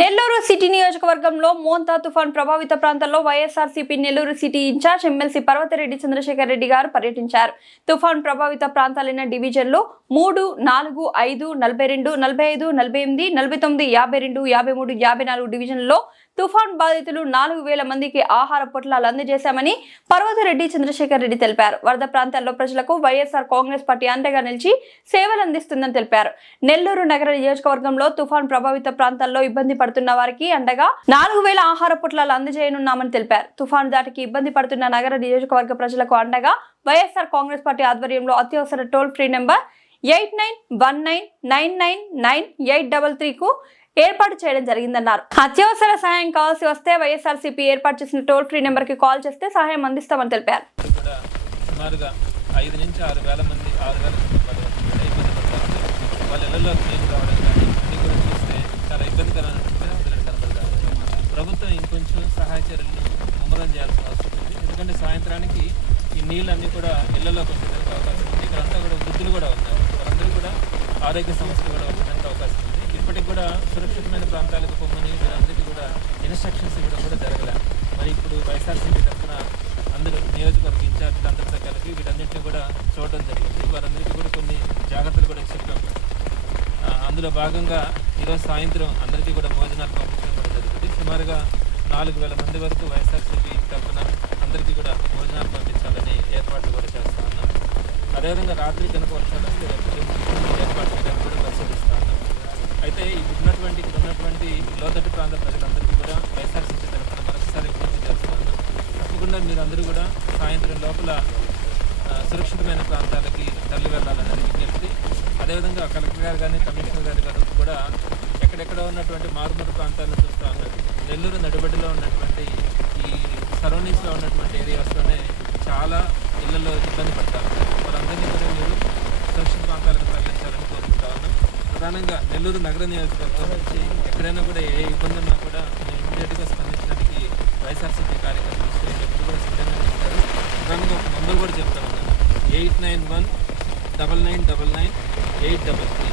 Nellore city నియోజకవర్గంలో మోంతా తుఫాన్ ప్రభావిత ప్రాంతాల్లో YSRCP Nellore city in-charge MLC Parvathireddy Chandrasekhar Reddy గారు పర్యటించారు. తుఫాన్ ప్రభావిత ప్రాంతాలైన డివిజన్లో మూడు నాలుగు ఐదు నలభై రెండు నలభై ఐదు నలభై ఎనిమిది నలభై తొమ్మిది యాభై రెండు యాభై మూడు యాభై నాలుగు డివిజన్లో తుఫాన్ బాధితులు నాలుగు వేల మందికి ఆహార పొట్లాలు అందజేశామని పర్వతరెడ్డి చంద్రశేఖర్ రెడ్డి తెలిపారు. వరద ప్రాంతాల్లో ప్రజలకు వైఎస్ఆర్ కాంగ్రెస్ పార్టీ అండగా నిలిచి సేవలు అందిస్తుందని తెలిపారు. నెల్లూరు నగర నియోజకవర్గంలో తుఫాన్ ప్రభావిత ప్రాంతాల్లో ఇబ్బంది పడుతున్న వారికి అండగా నాలుగు వేల ఆహార పొట్లాలు అందజేయనున్నామని తెలిపారు. తుఫాన్ దాటికి ఇబ్బంది పడుతున్న నగర నియోజకవర్గ ప్రజలకు అండగా వైఎస్ఆర్ కాంగ్రెస్ పార్టీ ఆధ్వర్యంలో అత్యవసర toll free number eight nine one nine nine nine nine eight double త్రీకు ఏర్పాటు చేయడం జరిగిందన్నారు. అత్యవసర సహాయం కావాల్సి వస్తే వైఎస్ఆర్సీపీ ఏర్పాటు చేసిన టోల్ ఫ్రీ నెంబర్కి కాల్ చేస్తే సహాయం అందిస్తామని తెలిపారు. సుమారుగా ఐదు నుంచి ఆరు వేల మంది ఆరు వేల ఇబ్బంది పడతారు. వాళ్ళ ఇళ్ళలో రావడం కానీ కూడా చూస్తే చాలా ఇబ్బందికరమైన ప్రభుత్వం ఇంకొంచెం సహాయ చర్యలను ముమ్మరం చేయాల్సిన అవసరం ఉంది. ఎందుకంటే సాయంత్రానికి ఈ నీళ్ళన్నీ కూడా ఇళ్ళలో కొంచెం అవకాశం ఉంది. ఇక్కడంతా కూడా వృద్ధులు కూడా ఉన్నారు. వాళ్ళందరూ కూడా ఆరోగ్య సమస్యలు కూడా ఉండడానికి అవకాశం ఉంది. కూడా సురక్షితమైన ప్రాంతాలకు పొమ్మని వీరందరికీ కూడా ఇన్స్ట్రక్షన్స్ ఇవ్వడం కూడా జరగలే. మరి ఇప్పుడు వైఎస్ఆర్సీపీ తరఫున అందరూ నియోజకవర్గ ఇన్ఛార్జీలు అందరితో కలిపి వీటన్నింటినీ కూడా చూడడం జరిగింది. వారందరికీ కూడా కొన్ని జాగ్రత్తలు కూడా చెప్పాం అందులో భాగంగా ఈరోజు సాయంత్రం అందరికీ కూడా భోజనాలు పంపించడం కూడా జరుగుతుంది. సుమారుగా నాలుగు వేల మంది వరకు వైఎస్ఆర్సీపీ తరఫున అందరికీ కూడా భోజనాలు పంపించాలని ఏర్పాట్లు కూడా చేస్తా ఉన్నాం. అదేవిధంగా రాత్రి కనుక వర్షాలు వస్తే ఏర్పాటు చేయడానికి అయితే ఇప్పుడు ఉన్నటువంటి ఇక్కడ ఉన్నటువంటి లోతట్టు ప్రాంత ప్రజలందరికీ కూడా వైఎస్ఆర్సీపీ తరఫున మరొకసారి విజ్ఞప్తి చేస్తున్నాను. తప్పకుండా మీరందరూ కూడా సాయంత్రం లోపల సురక్షితమైన ప్రాంతాలకి తరలి వెళ్ళాలనేది విజ్ఞప్తి. అదేవిధంగా కలెక్టర్ గారు కానీ కమిషనర్ గారు గారు కూడా ఎక్కడెక్కడ ఉన్నటువంటి మారుమూల ప్రాంతాలను చూస్తూ ఉన్నారు. నెల్లూరు నడిబడిలో ఉన్నటువంటి ఈ సరౌండింగ్స్లో ఉన్నటువంటి ఏరియాస్లోనే చాలా ఇళ్ళలో ఇబ్బంది పడుతుంది వారందరినీ కూడా మీరు సురక్షిత ప్రాంతాలకు తరలించాలని కోరుకుంటా ఉన్నాం ప్రధానంగా నెల్లూరు నగర నియోజకవర్గం నుంచి ఎక్కడైనా కూడా ఏ ఇబ్బంది ఉన్నా కూడా మేము ఇమీడియట్గా స్పందించడానికి వైఎస్ఆర్సీపీ కార్యకర్తలు ఎప్పుడు కూడా సిద్ధంగా ఉంటారు. ప్రధానంగా ఒక నంబర్ కూడా చెప్తా ఉన్నాను eight nine one double nine double nine eight double three.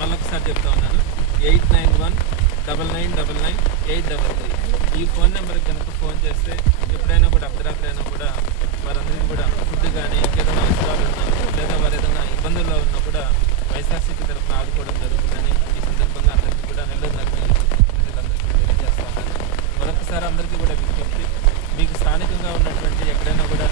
మళ్ళొకసారి చెప్తా ఉన్నాను. Eight nine one double nine double nine eight double three. ఈ ఫోన్ నెంబర్కి కనుక ఫోన్ చేస్తే ఎప్పుడైనా కూడా అర్ధరాత్రైనా అయినా కూడా వారందరికీ కూడా ఫుడ్ కానీ ఇంకేదైనా అవసరాలు ఉన్నా లేదా వారు ఏదైనా ఇబ్బందుల్లో ఉన్నా కూడా వైఎస్ఆర్సీపీ తరఫున ఆదుకోవడం జరుగుతుందని ఈ సందర్భంగా అందరికీ కూడా నెల్లూరు ప్రజలందరికీ తెలియజేస్తా మరొకసారి అందరికీ కూడా విజ్ఞప్తి మీకు స్థానికంగా ఉన్నటువంటి ఎక్కడైనా కూడా